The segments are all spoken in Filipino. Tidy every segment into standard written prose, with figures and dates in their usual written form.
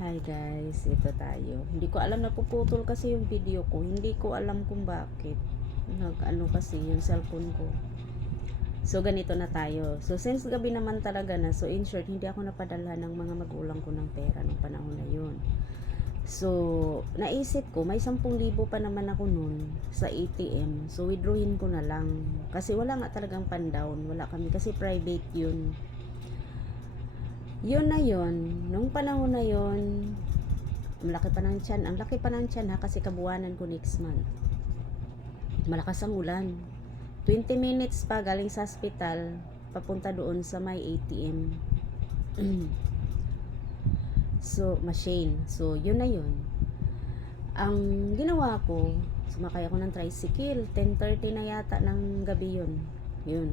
Hi guys, ito tayo. Hindi ko alam, napuputol kasi yung video ko. Hindi ko alam kung bakit. Nag-ano kasi yung cellphone ko. So ganito na tayo. So since gabi naman talaga na, so in short, hindi ako napadala ng mga magulang ko ng pera nung panahon na yun. So naisip ko, may 10,000 pa naman ako nun sa ATM. So withdrawin ko na lang. Kasi wala nga talagang pan-down. Wala kami kasi private yun. Yun na yun, nung panahon na yun, ang laki pa ng tiyan ha, kasi kabuwanan ko next month. Malakas ang ulan. 20 minutes pa galing sa hospital, papunta doon sa may ATM. So, machine. So, yun na yun. Ang ginawa ko, sumakay ako ng tricycle, 10:30 na yata ng gabi yun. Yun.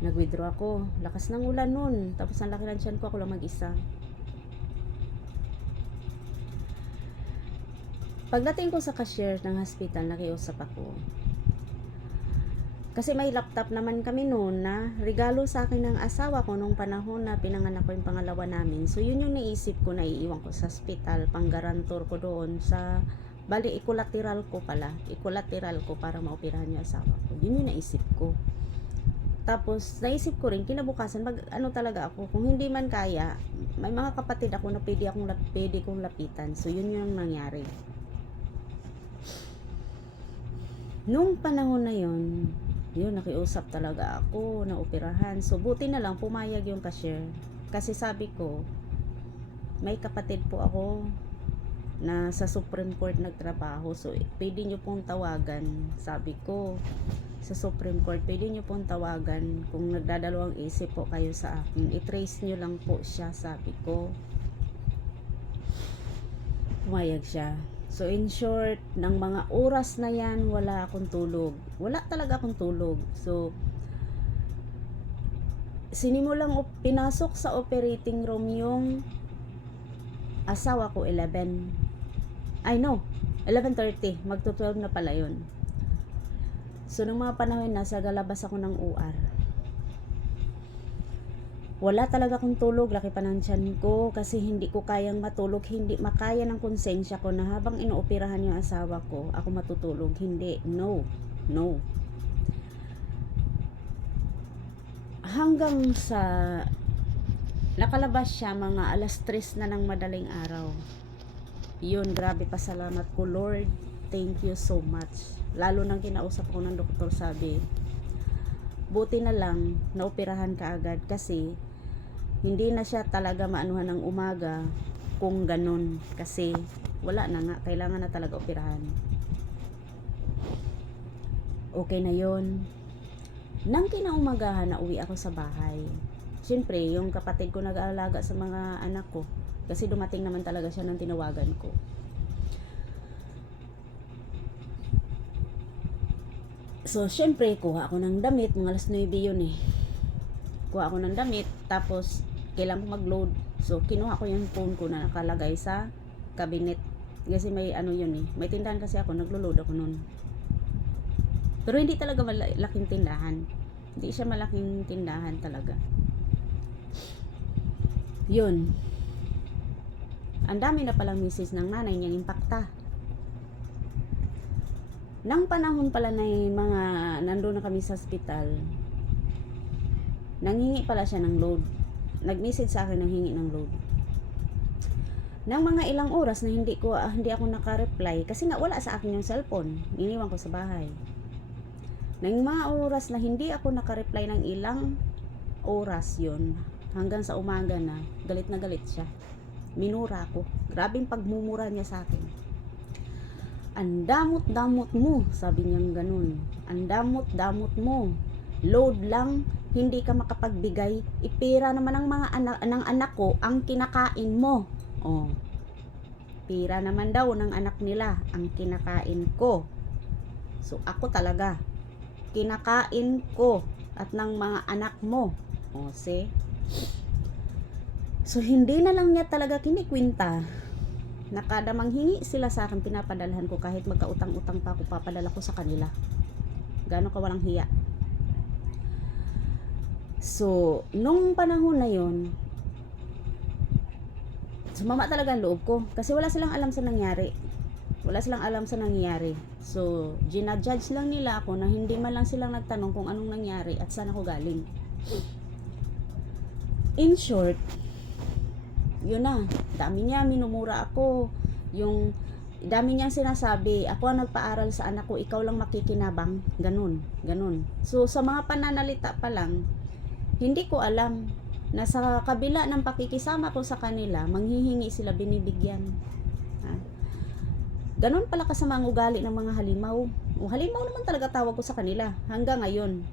Nag-withdraw ako. Lakas ng ulan nun. Tapos ang laki ng tiyan ko, ako lang mag-isa. Pagdating ko sa cashier ng hospital, nakiusap ako. Kasi may laptop naman kami noon na regalo sa akin ng asawa ko nung panahon na pinanganak ko yung pangalawa namin. So yun yung naisip ko na iiwan ko sa hospital, panggarantor ko doon sa, bali equilateral ko pala. Equilateral ko para maoperahan yung asawa ko. Yun yung naisip ko. Tapos, naisip ko rin, kinabukasan, ano talaga ako, kung hindi man kaya, may mga kapatid ako na pwede kong lapitan. So, yun yung nangyari. Nung panahon na yun, nakiusap talaga ako na operahan. So, buti na lang, pumayag yung cashier. Kasi sabi ko, may kapatid po ako na sa Supreme Court nagtrabaho. So, pwede nyo pong tawagan, sabi ko. Sa Supreme Court, pwede nyo pong tawagan kung nagdadalawang isip po kayo sa akin. I-trace nyo lang po siya, sabi ko. Pumayag siya. So in short, ng mga oras na yan, wala akong tulog. Wala talaga akong tulog. So, sinimulang pinasok sa operating room yung asawa ko 11. I know, 11:30. Magto-12 na pala yun. So, nung mga panahon na, galabas ako ng UR. Wala talaga akong tulog, laki pa ng tiyan ko, kasi hindi ko kayang matulog, hindi makaya ng konsensya ko na habang inooperahan yung asawa ko, ako matutulog. Hindi, no. Hanggang sa nakalabas siya mga 3:00 na ng madaling araw. Yun, grabe, pasalamat ko, Lord. Thank you so much. Lalo nang kinausap ko ng doktor, sabi, buti na lang naoperahan ka agad kasi hindi na siya talaga maanuhan ng umaga kung ganun, kasi wala na nga, kailangan na talaga operahan. Okay na yon. Nang kinaumagahan na uwi ako sa bahay, siyempre yung kapatid ko nag-aalaga sa mga anak ko, kasi dumating naman talaga siya nang tinawagan ko. So, syempre, kuha ako ng damit. Mga 9:00 yun eh. Kuha ako ng damit. Tapos, kailangan ko mag-load. So, kinuha ko yung phone ko na nakalagay sa cabinet. Kasi may ano yun eh. May tindahan kasi ako. Naglo-load ako nun. Pero hindi talaga malaking tindahan. Hindi siya malaking tindahan talaga. Yun. Ang dami na palang misis ng nanay niyang impakta. Nang panahon pala na mga nandoon na kami sa hospital, nanghingi pala siya ng load. Nag-message sa akin ng hingi ng load. Nang mga ilang oras na hindi ako naka-reply kasi nga wala sa akin yung cellphone. Iniwan ko sa bahay. Nang mga oras na hindi ako naka-reply ng ilang oras yon, hanggang sa umaga na galit siya. Minura ako. Grabing pagmumura niya sa akin. Ang damot-damot mo, sabi niyang ganun. Ang damot-damot mo. Load lang, hindi ka makapagbigay. Ipira naman ng mga anak ko ang kinakain mo. Oh. Pira naman daw ng anak nila ang kinakain ko. So ako talaga, kinakain ko at ng mga anak mo. Oh, see? So hindi na lang niya talaga kinikwenta. Nakadamang hingi sila sa akin, pinapadalhan ko kahit magkautang-utang pa ako, papadala ko sa kanila. Gano'n ka walang hiya. So, nung panahon na yon, sumama talaga ang loob ko. Kasi wala silang alam sa nangyari. Wala silang alam sa nangyayari. So, ginajudge lang nila ako na hindi man lang silang nagtanong kung anong nangyari at saan ako galing. In short, yun na. Dami niya, minumura ako. Yung dami niyang sinasabi, ako ang nagpaaral sa anak ko, ikaw lang makikinabang. Ganun, ganun. So, sa mga pananalita pa lang, hindi ko alam na sa kabila ng pakikisama ko sa kanila, manghihingi sila, binibigyan. Ha? Ganun pala kasama ang ugali ng mga halimaw. O, halimaw naman talaga tawag ko sa kanila hanggang ngayon.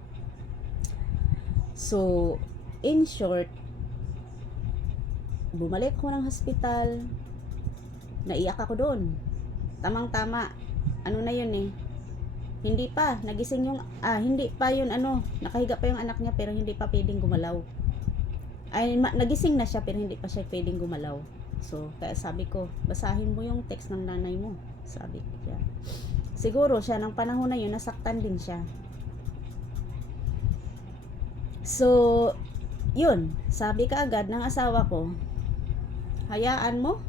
So, in short, bumalik ako ng hospital, naiyak ako doon. Tamang-tama, ano na yun eh, hindi pa, nagising yung, hindi pa yun nakahiga pa yung anak niya pero hindi pa pwedeng gumalaw. Nagising na siya pero hindi pa siya pwedeng gumalaw. So, kaya sabi ko, basahin mo yung text ng nanay mo. Sabi ko siya. Siguro siya, ng panahon na yun, nasaktan din siya. So, yun, sabi kaagad ng asawa ko, hayaan mo,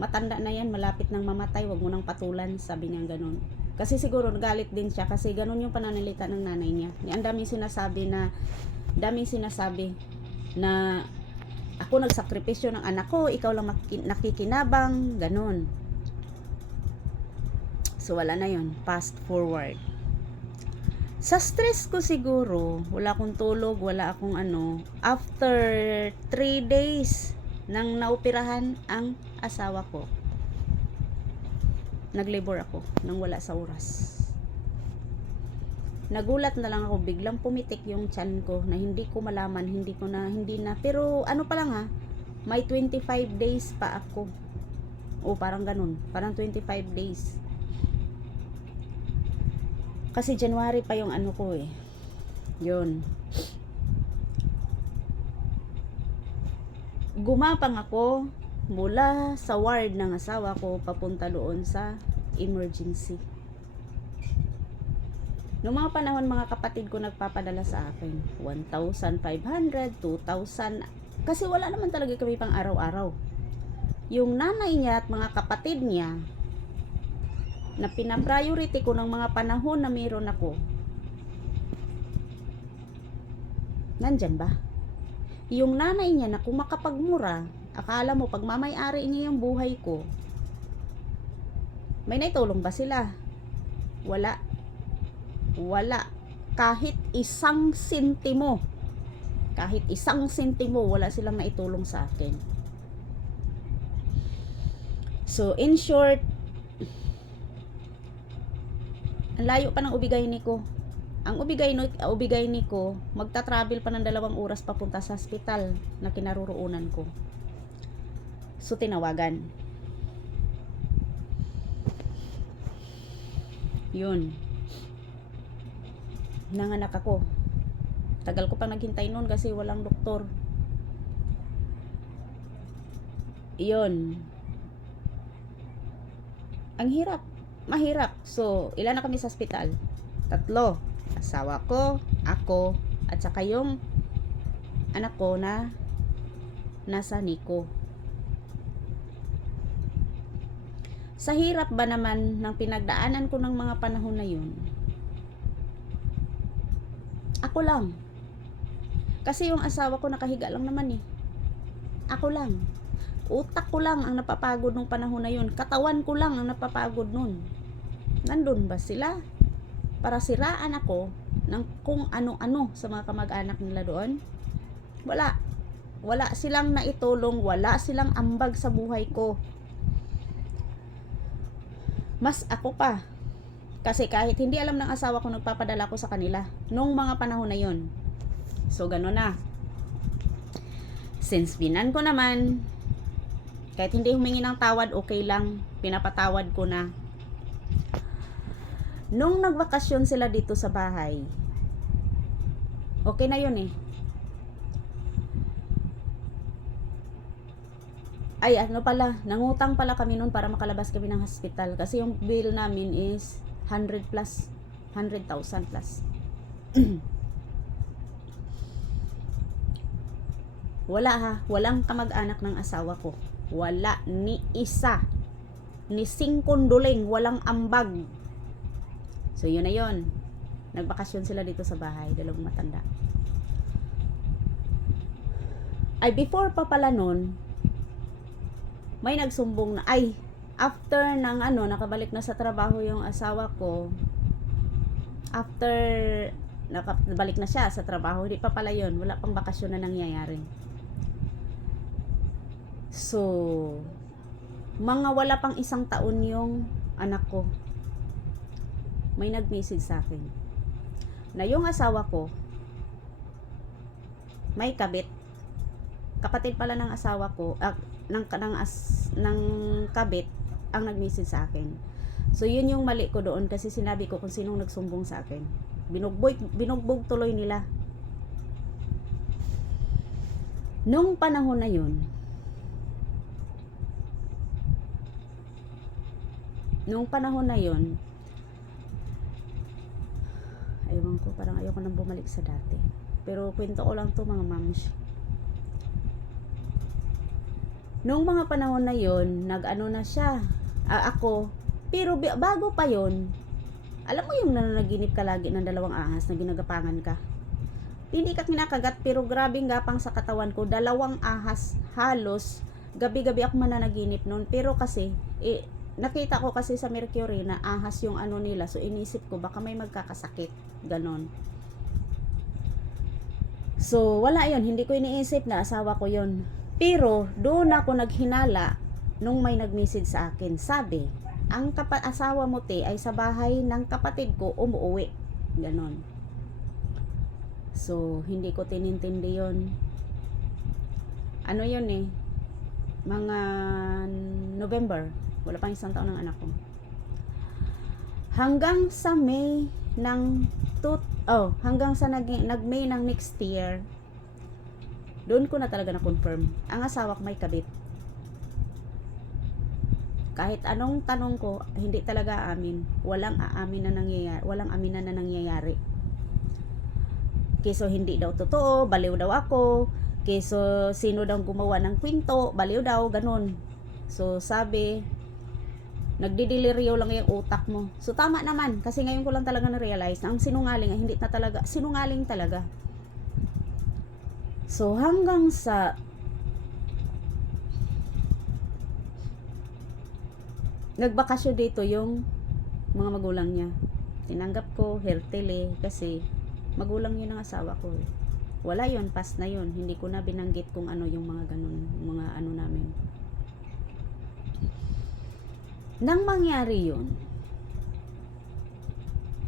matanda na yan, malapit nang mamatay, wag mo nang patulan, sabi niya ganun. Kasi siguro nagalit din siya kasi ganun yung pananalita ng nanay niya. Ang daming sinasabi na ako nagsakripisyo ng anak ko, ikaw lang nakikinabang, ganun. So wala na yun, fast forward. Sa stress ko siguro, wala akong tulog, wala akong after 3 days nang naoperahan ang asawa ko, naglabor ako nang wala sa oras. Nagulat na lang ako, biglang pumitik yung tiyan ko na hindi ko malaman, hindi na, pero pa lang may 25 days pa ako. O parang ganun, parang 25 days. Kasi January pa yung ko eh. Yun. Gumapang ako mula sa ward ng asawa ko papunta doon sa emergency. Noong mga panahon, mga kapatid ko nagpapadala sa akin 1,500, 2,000, kasi wala naman talaga kami pang araw-araw. Yung nanay niya at mga kapatid niya na pina-priority ko ng mga panahon na mayroon ako, nandyan ba? Yung nanay niya na kung makapagmura, akala mo pag mamay-ari niya yung buhay ko, may naitulong ba sila? Wala. Wala. Kahit isang sentimo, wala silang naitulong sa akin. So, in short, ang layo pa ng ubigay ni ko. Ang ubigay ni ko, magta-travel pa ng 2 oras papunta sa hospital na kinaroroonan ko. So, tinawagan. Yun. Nanganak ako. Tagal ko pang naghintay noon kasi walang doktor. Yun. Ang hirap. Mahirap. So, ilan na kami sa hospital? 3. Asawa ko, ako, at saka yung anak ko na nasa NICU. Sa hirap ba naman ng pinagdaanan ko ng mga panahon na yun, ako lang. Kasi yung asawa ko nakahiga lang naman eh. Ako lang. Utak ko lang ang napapagod nung panahon na yun. Katawan ko lang ang napapagod nun. Nandun ba sila para siraan ako ng kung ano-ano sa mga kamag-anak nila doon? Wala. Wala silang naitulong, wala silang ambag sa buhay ko. Mas ako pa. Kasi kahit hindi alam ng asawa ko, nagpapadala ko sa kanila nung mga panahon na yun. So, gano'n na. Since binan ko naman, kahit hindi humingi ng tawad, okay lang. Pinapatawad ko na. Nung nagbakasyon sila dito sa bahay, okay na yun eh. Ay, nangutang pala kami noon para makalabas kami ng hospital. Kasi yung bill namin is 100 plus. 100,000 plus. Walang kamag-anak ng asawa ko Wala ni isa. Ni singkunduling, walang ambag. So yun na yun. Nagbakasyon sila dito sa bahay, dalawang matanda. Ay before pa pala nun, may nagsumbong na, ay after ng nakabalik na sa trabaho yung asawa ko, after nakabalik na siya sa trabaho, hindi pa pala yun, wala pang bakasyon na nangyayari. So mga wala pang 1 taon yung anak ko, may nag-message sa akin na yung asawa ko may kabit, kapatid pala ng asawa ko, ng kabit ang nag-message sa akin. So yun yung mali ko doon, kasi sinabi ko kung sinong nagsumbong sa akin. Binugbog tuloy nila. Nung panahon na yun, aywan ko, parang ayoko nang bumalik sa dati. Pero kwento ko lang to mga mams. Nung mga panahon na yon, nag-ano na siya, ako, pero bago pa yon, alam mo yung nananaginip ka lagi ng 2 ahas na ginagapangan ka? Hindi ka kinakagat, pero grabing gapang sa katawan ko, 2 ahas, halos, gabi-gabi ako mananaginip nun. Pero kasi, nakita ko kasi sa Mercury na ahas yung nila, so inisip ko baka may magkakasakit, ganon. So wala yon, hindi ko iniisip na asawa ko yon. Pero doon ako naghinala nung may nag-message sa akin, sabi, ang asawa mo ay sa bahay ng kapatid ko umuwi, ganon. So hindi ko tinintindi yon. Ano yun mga November, wala pang 1 taon ng anak ko. Hanggang sa May ng hanggang sa nag-May ng next year, doon ko na talaga na-confirm, ang asawa ko may kabit. Kahit anong tanong ko, hindi talaga aamin. Walang aamin na nangyayari, walang aminan na nangyayari. Keso hindi daw totoo, baliw daw ako. Keso sino daw gumawa ng kwento, baliw daw, ganun. So sabi, nagdideliryo lang yung utak mo. So tama naman, kasi ngayon ko lang talaga na-realize na ang sinungaling ay hindi na talaga, sinungaling talaga. So hanggang sa nagbakasyon dito yung mga magulang niya. Tinanggap ko heartily kasi magulang yun ng asawa ko. Wala yun, past na yun. Hindi ko na binanggit kung ano yung mga ganun, mga namin. Nang mangyari yun,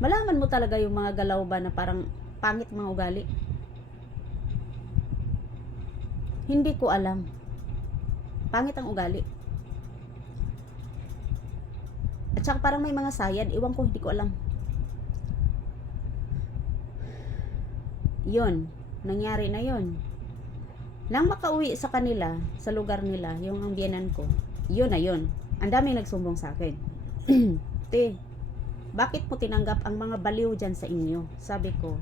malaman mo talaga yung mga galaw ba na parang pangit mga ugali. Hindi ko alam. Pangit ang ugali. At saka parang may mga sayad, iwan ko, hindi ko alam. Yun, nangyari na yun. Nang makauwi sa kanila, sa lugar nila, yung ang biyenan ko, yun na yun. Ang daming nagsumbong sa akin. Te, bakit mo tinanggap ang mga baliw dyan sa inyo? Sabi ko,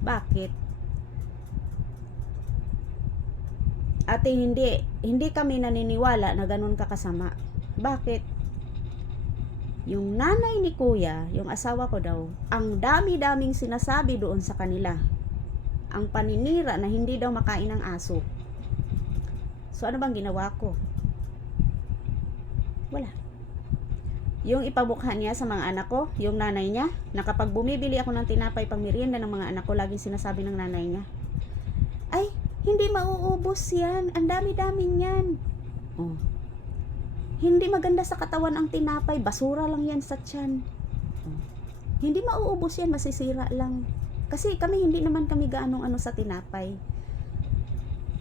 bakit? Ate, hindi kami naniniwala na ganun ka kasama. Bakit? Yung nanay ni kuya, yung asawa ko daw, ang dami-daming sinasabi doon sa kanila. Ang paninira na hindi daw makain ng aso. So ano bang ginawa ko? Wala. Yung ipamukha niya sa mga anak ko, yung nanay niya, na kapag bumibili ako ng tinapay pang merienda ng mga anak ko, laging sinasabi ng nanay niya, ay, hindi mauubos yan, ang dami-dami yan. Oh. Hindi maganda sa katawan ang tinapay, basura lang yan sa tiyan. Oh. Hindi mauubos yan, masisira lang. Kasi hindi naman kami gaanong sa tinapay.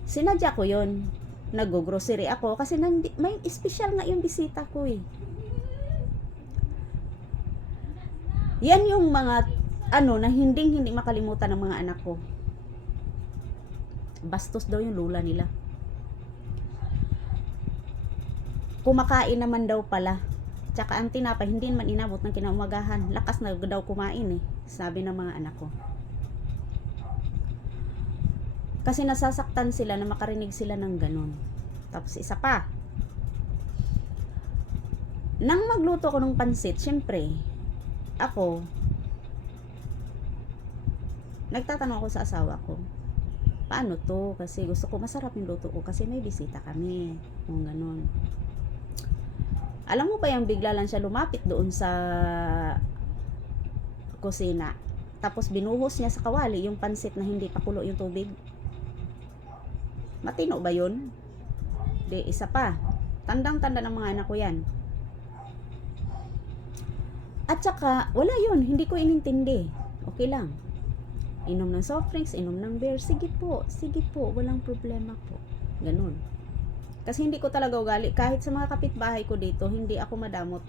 Sinadya ko yon. Nag-grocery ako kasi may special nga yung bisita ko eh. Yan yung mga na hindi makalimutan ng mga anak ko. Bastos daw yung lula nila. Kumakain naman daw pala. Tsaka ang tinapay hindi man inabot ng kinaumagahan. Lakas na daw kumain eh, sabi ng mga anak ko. Kasi nasasaktan sila na makarinig sila ng ganun. Tapos isa pa, Nang magluto ko ng pansit, syempre, ako, nagtatanong ako sa asawa ko, paano to? Kasi gusto ko masarap yung luto ko kasi may bisita kami. O ganun. Alam mo ba yung bigla lang siya lumapit doon sa kusina. Tapos binuhos niya sa kawali yung pansit na hindi pa kulo yung tubig. Matino ba yun? Di, isa pa. Tandang-tanda ng mga anak ko yan. At saka, wala yun. Hindi ko inintindi. Okay lang. Inom ng soft drinks, inom ng beer. Sige po, walang problema po. Ganun. Kasi hindi ko talaga ugali. Kahit sa mga kapitbahay ko dito, hindi ako madamot.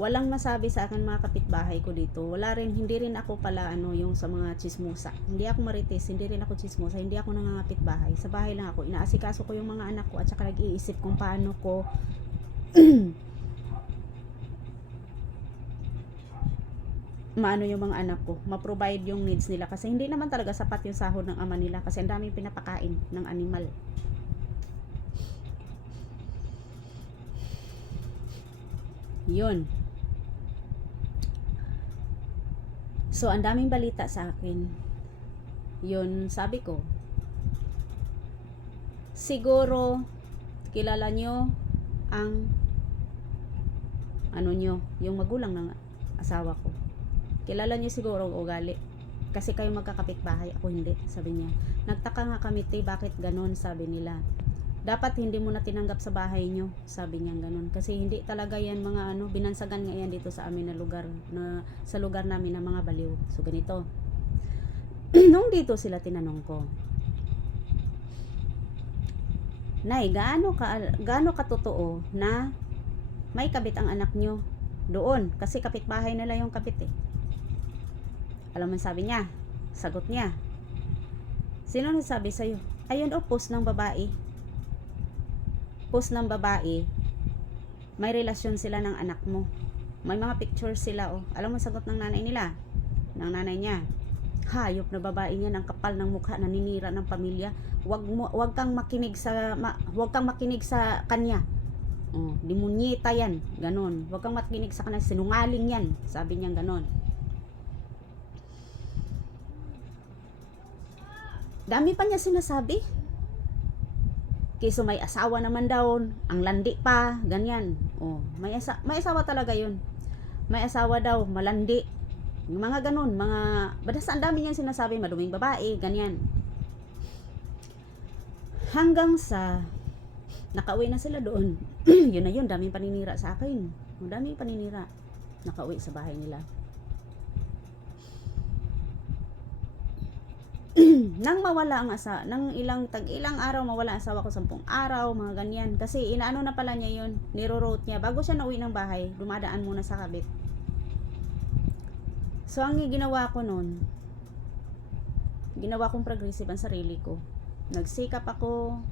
Walang masabi sa akin mga kapitbahay ko dito. Hindi rin ako pala yung sa mga chismosa. Hindi ako marites, hindi rin ako chismosa, hindi ako nangangapit bahay. Sa bahay lang ako. Inaasikaso ko yung mga anak ko at saka nag-iisip kung paano ko maano yung mga anak ko, ma-provide yung needs nila kasi hindi naman talaga sapat yung sahod ng ama nila kasi ang daming pinapakain ng animal. Yun. So, ang daming balita sa akin. Yun, sabi ko, siguro, kilala nyo ang yung magulang ng asawa ko. Kilala nyo siguro ang ugali. Kasi kayo magkakapit bahay, ako hindi, sabi niya. Nagtaka nga kami, bakit ganon, sabi nila. Dapat hindi mo na tinanggap sa bahay nyo, sabi niya ganon. Kasi hindi talaga yan mga binansagan nga yan dito sa amin na lugar, sa lugar namin na mga baliw. So ganito. Nung dito sila tinanong ko, Nay, gaano ka totoo na may kabit ang anak nyo doon? Kasi kapitbahay nila yung kabit eh. Alam mo sabi niya, sagot niya, sino nagsabi sa'yo? Ayun post ng babae. Post ng babae, may relasyon sila ng anak mo. May mga pictures sila Alam mo sagot ng nanay nila, ng nanay niya, hayop na babae niya, ng kapal ng mukha, naninira ng pamilya. Wag kang makinig sa kanya. Demunyeta yan, ganon. Wag kang makinig sa kanya, sinungaling yan, sabi niya ganon. Dami pa niya sinasabi. Kaysa may asawa naman daw, ang landi pa, ganyan. May asawa talaga yun. May asawa daw, malandi. Mga ganon, basta ang dami niyang sinasabi, maduming babae, ganyan. Hanggang sa nakauwi na sila doon. Yun na yun, daming paninira sa akin. Daming paninira. Nakauwi sa bahay nila. Nang mawala ang nang ilang araw mawala ang asawa ko, 10 araw, mga ganyan. Kasi inaano na pala niya yun, niro-route niya. Bago siya nauwi ng bahay, dumadaan muna sa kabit. So, ang ginawa ko noon, ginawa kong progressive ang sarili ko. Nagsikap ako,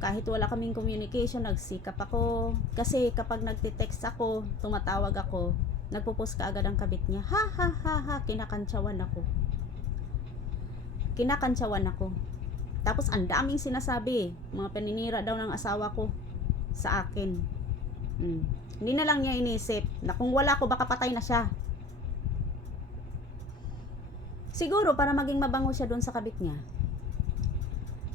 kahit wala kaming communication, nagsikap ako. Kasi kapag nagte-text ako, tumatawag ako, nagpo-post ka agad ang kabit niya. Ha ha ha ha, kinakantsawan ako. Tapos ang daming sinasabi, mga paninira daw ng asawa ko sa akin. Hindi na lang niya inisip na kung wala ko baka patay na siya. Siguro para maging mabango siya doon sa kabit niya.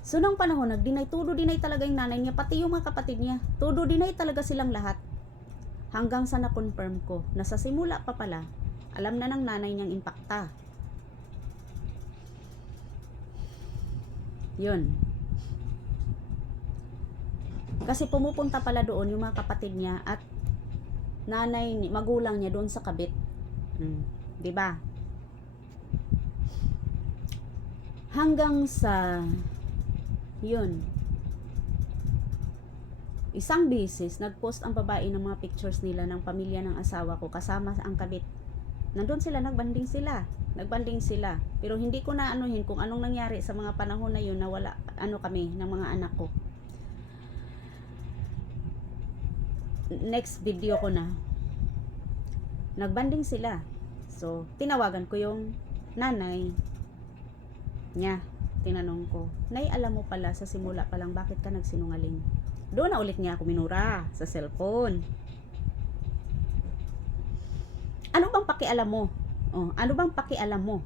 So nung panahon, todo dinay talaga yung nanay niya, pati yung mga kapatid niya. Todo dinay talaga silang lahat. Hanggang sa na-confirm ko na sa simula pa pala, alam na ng nanay niyang impakta. Yun. Kasi pumupunta pala doon yung mga kapatid niya at magulang niya doon sa kabit. 'Di ba? Hanggang sa yun. Isang beses nag-post ang babae ng mga pictures nila ng pamilya ng asawa ko kasama ang kabit. Nandun sila, nagbanding sila. Pero hindi ko na anuhin kung anong nangyari sa mga panahon na yun na wala kami ng mga anak ko. Next video ko na. Nagbanding sila. So, tinawagan ko yung nanay niya. Tinanong ko, Nay, alam mo pala sa simula pa lang bakit ka nagsinungaling? Doon na ulit niya ako minura sa cellphone. Ano bang pakialam mo? Ano bang pakialam mo?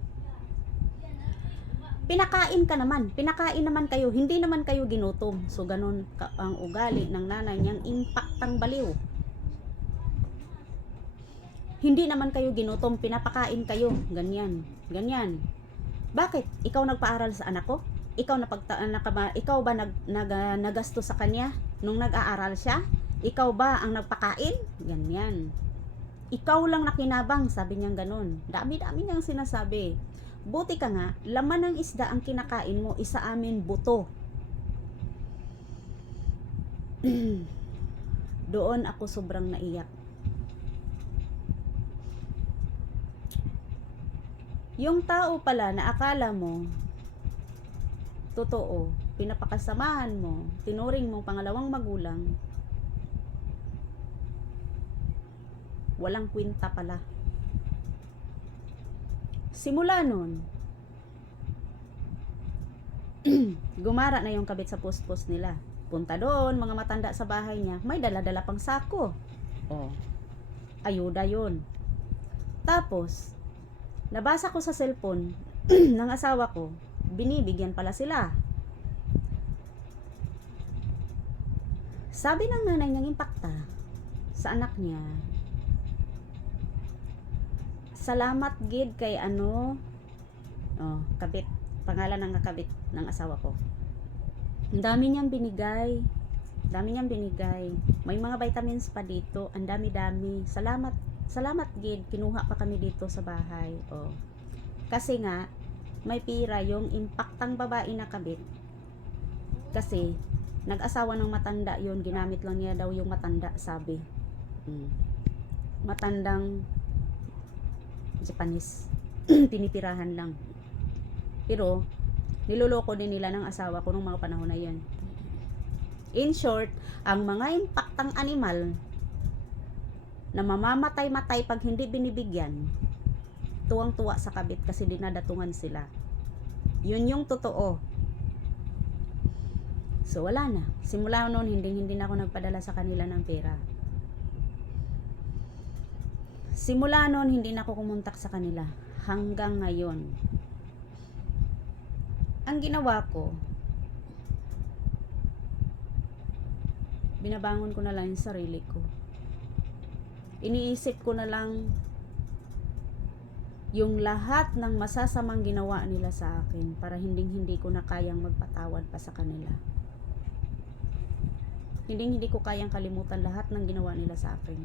Pinakain naman kayo, hindi naman kayo ginutom. So ganun ang ugali ng nanay niyang impaktang baliw. Hindi naman kayo ginutom, pinapakain kayo, ganyan. Bakit? Ikaw nagpaaral sa anak ko? Ikaw ba nagasto sa kanya nung nag-aaral siya? Ikaw ba ang nagpakain? Ganyan. Ikaw lang nakinabang, sabi niyang ganun. Dami-dami niyang sinasabi. Buti ka nga, laman ng isda ang kinakain mo, isa amin buto. Doon ako sobrang naiyak. Yung tao pala na akala mo totoo, pinapakasamahan mo, tinuring mo pangalawang magulang, walang kwenta pala. Simula nun, gumara na yung kabit sa post nila. Punta doon, mga matanda sa bahay niya, may dala-dala pang sako. Ayuda yun. Tapos, nabasa ko sa cellphone ng asawa ko, binibigyan pala sila. Sabi ng nanay niyang impakta sa anak niya, salamat gid kay kabit, pangalan ng kabit ng asawa ko. Ang dami niyang binigay. May mga vitamins pa dito, ang dami-dami. Salamat gid, kinuha pa kami dito sa bahay. Kasi nga may pira yung impaktang babae na kabit. Kasi nag-asawa ng matanda yun, ginamit lang niya daw yung matanda, sabi. Matandang Japanese. Tinitirahan lang. Pero niloloko din nila ng asawa ko nung mga panahon na yun. In short, ang mga impaktang animal na mamamatay-matay pag hindi binibigyan, tuwang-tuwa sa kabit kasi dinadatungan sila. Yun yung totoo. So wala na. Simula noon, hindi na ako nagpadala sa kanila ng pera. Simula noon, hindi na ako kumontak sa kanila. Hanggang ngayon. Ang ginawa ko, binabangon ko na lang yung sarili ko. Iniisip ko na lang yung lahat ng masasamang ginawa nila sa akin para hindi ko na kayang magpatawad pa sa kanila. Hindi ko kayang kalimutan lahat ng ginawa nila sa akin.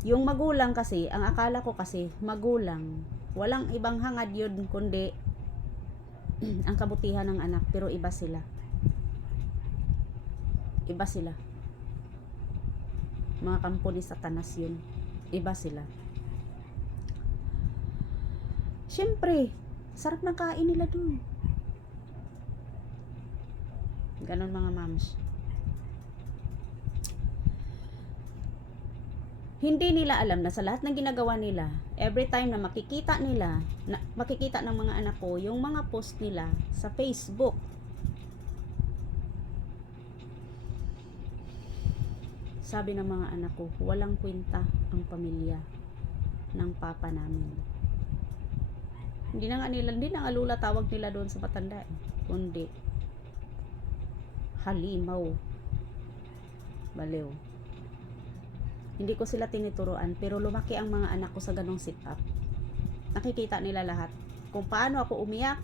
Yung magulang kasi, ang akala ko kasi, magulang, walang ibang hangad yun kundi ang kabutihan ng anak, pero iba sila. Mga kampo ni Satanas yun. Iba sila. Siyempre, sarap ng kain nila dun. Ganon mga moms. Hindi nila alam na sa lahat ng ginagawa nila, every time na makikita ng mga anak ko, yung mga post nila sa Facebook, sabi ng mga anak ko, walang kwenta ang pamilya ng papa namin. Hindi na nga lula tawag nila doon sa matanda, kundi halimaw, baliw. Hindi ko sila tinituruan, pero lumaki ang mga anak ko sa ganong sit-up. Nakikita nila lahat. Kung paano ako umiyak,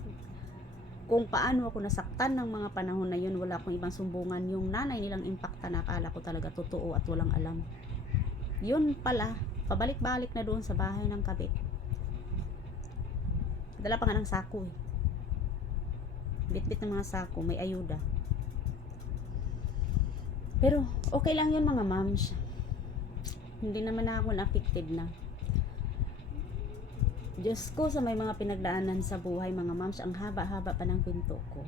kung paano ako nasaktan ng mga panahon na yun, wala akong ibang sumbungan. Yung nanay nilang impakta na akala ko talaga totoo at walang alam. Yun pala, pabalik-balik na doon sa bahay ng kabit. Dala pa nga ng sako eh. Bit-bit ng mga sako, may ayuda. Pero okay lang yun mga moms. Hindi naman ako affected na. Diyos ko, sa may mga pinagdaanan sa buhay mga moms, ang haba-haba pa ng kwento ko.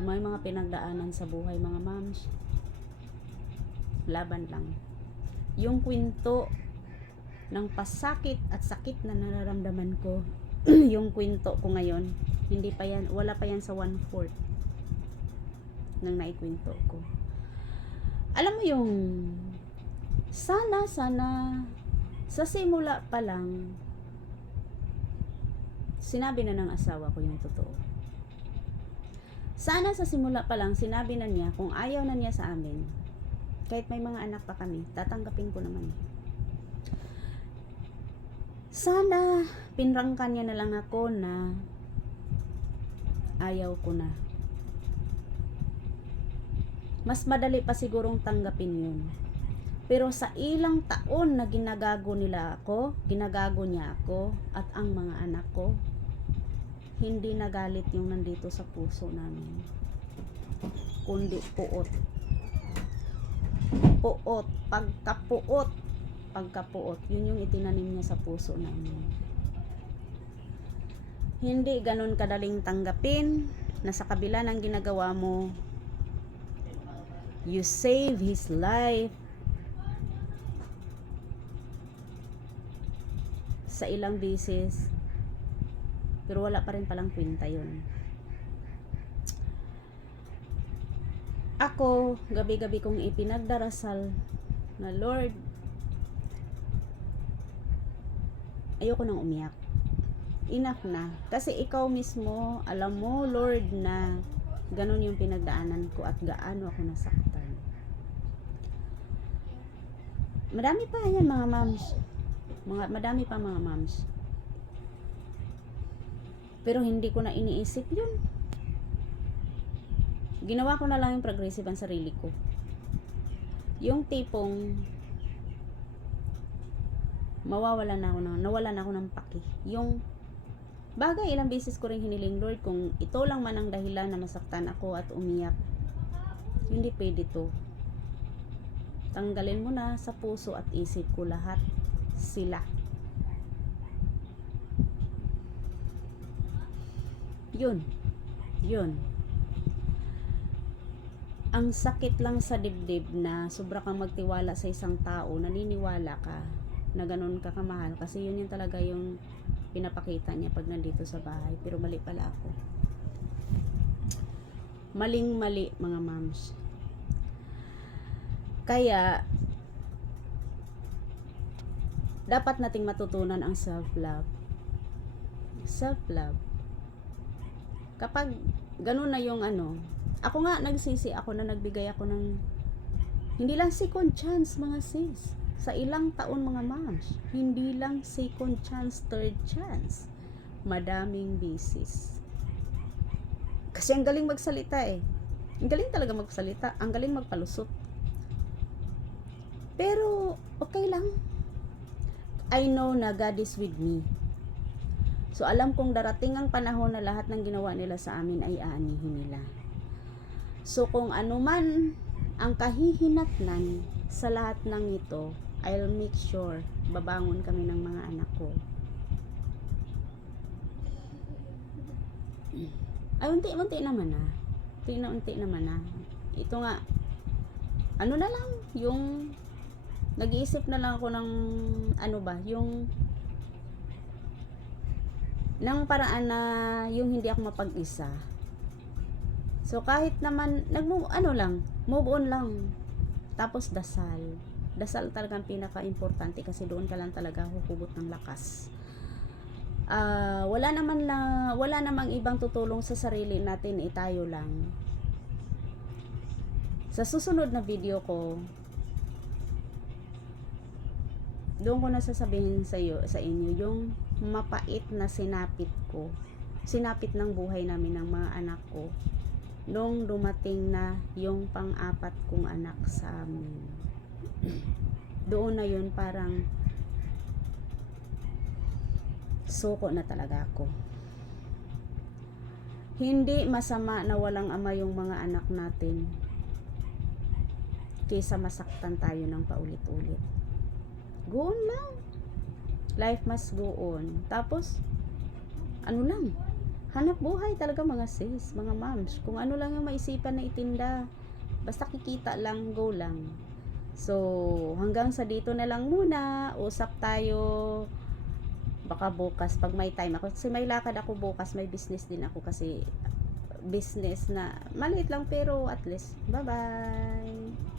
May mga pinagdaanan sa buhay mga moms, laban lang. Yung kwento ng pasakit at sakit na nararamdaman ko, yung kwento ko ngayon, wala pa yan sa 1/4 ng naikwento ko. Alam mo yung Sana sa simula pa lang sinabi na ng asawa ko yung totoo. Sana sa simula pa lang sinabi na niya kung ayaw na niya sa amin. Kahit may mga anak pa kami, tatanggapin ko naman. Sana pinrangkan niya na lang ako na ayaw ko na. Mas madali pa sigurong tanggapin yun. Pero sa ilang taon na ginagago niya ako at ang mga anak ko, hindi nagalit yung nandito sa puso namin. Kundi puot. Puot. Pagkapuot. Yun yung itinanim niya sa puso namin. Hindi ganun kadaling tanggapin na sa kabila ng ginagawa mo, you save his life sa ilang beses, pero wala pa rin palang kwenta yun. Ako, gabi-gabi kong ipinagdarasal na Lord, ayoko nang umiyak. Enough na. Kasi ikaw mismo, alam mo Lord na ganun yung pinagdaanan ko at gaano ako nasaktan. Madami pa yan mga moms. Madami pa mga moms. Pero hindi ko na iniisip yun. Ginawa ko na lang yung progressive ang sarili ko. Yung tipong nawala na ako ng paki. Yung bagay, ilang beses ko rin hiniling, Lord, kung ito lang man ang dahilan na masaktan ako at umiyak, hindi pwede to. Tanggalin mo na sa puso at isip ko lahat sila. Yun. Ang sakit lang sa dibdib na sobra kang magtiwala sa isang tao, naniniwala ka na ganun ka kamahal, kasi yun yung talaga yung pinapakita niya pag nandito sa bahay. Pero mali pala ako. Maling-mali mga moms. Kaya dapat nating matutunan ang self-love. Self-love. Kapag ganun na yung ako nga nagsisi ako na nagbigay ako ng hindi lang second chance mga sis. Sa ilang taon mga moms, hindi lang second chance, third chance. Madaming beses. Kasi ang galing magsalita eh. Ang galing talaga magsalita. Ang galing magpalusot. Pero, okay lang. I know na God is with me. So, alam kong darating ang panahon na lahat ng ginawa nila sa amin ay aanihin nila. So, kung ano man ang kahihinatnan sa lahat ng ito, I'll make sure babangon kami ng mga anak ko. Ay, unti-unti naman na. Unti naman na. Ito nga, na lang, yung nag-iisip na lang ako ng yung ng paraan na yung hindi ako mapag-isa. So, kahit naman, move on lang. Tapos, dasal. Dasal talagang pinaka-importante kasi doon ka lang talaga huhugot ng lakas. Wala namang ibang tutulong sa sarili natin, tayo lang. Sa susunod na video ko, doon ko na sasabihin sa inyo yung mapait na sinapit ng buhay namin ng mga anak ko nung dumating na yung pang-apat kong anak sa amin. Doon na yun, parang suko na talaga ako. Hindi masama na walang ama yung mga anak natin kaysa masaktan tayo ng paulit-ulit. Go on lang. Life must go on. Tapos, hanap buhay talaga mga sis, mga moms. Kung ano lang yung maisipan na itinda, basta kikita lang, go lang. So, hanggang sa dito na lang muna. Usap tayo. Baka bukas, pag may time ako. Kasi may lakad ako bukas, may business din ako. Kasi, business na maliit lang pero at least. Bye-bye!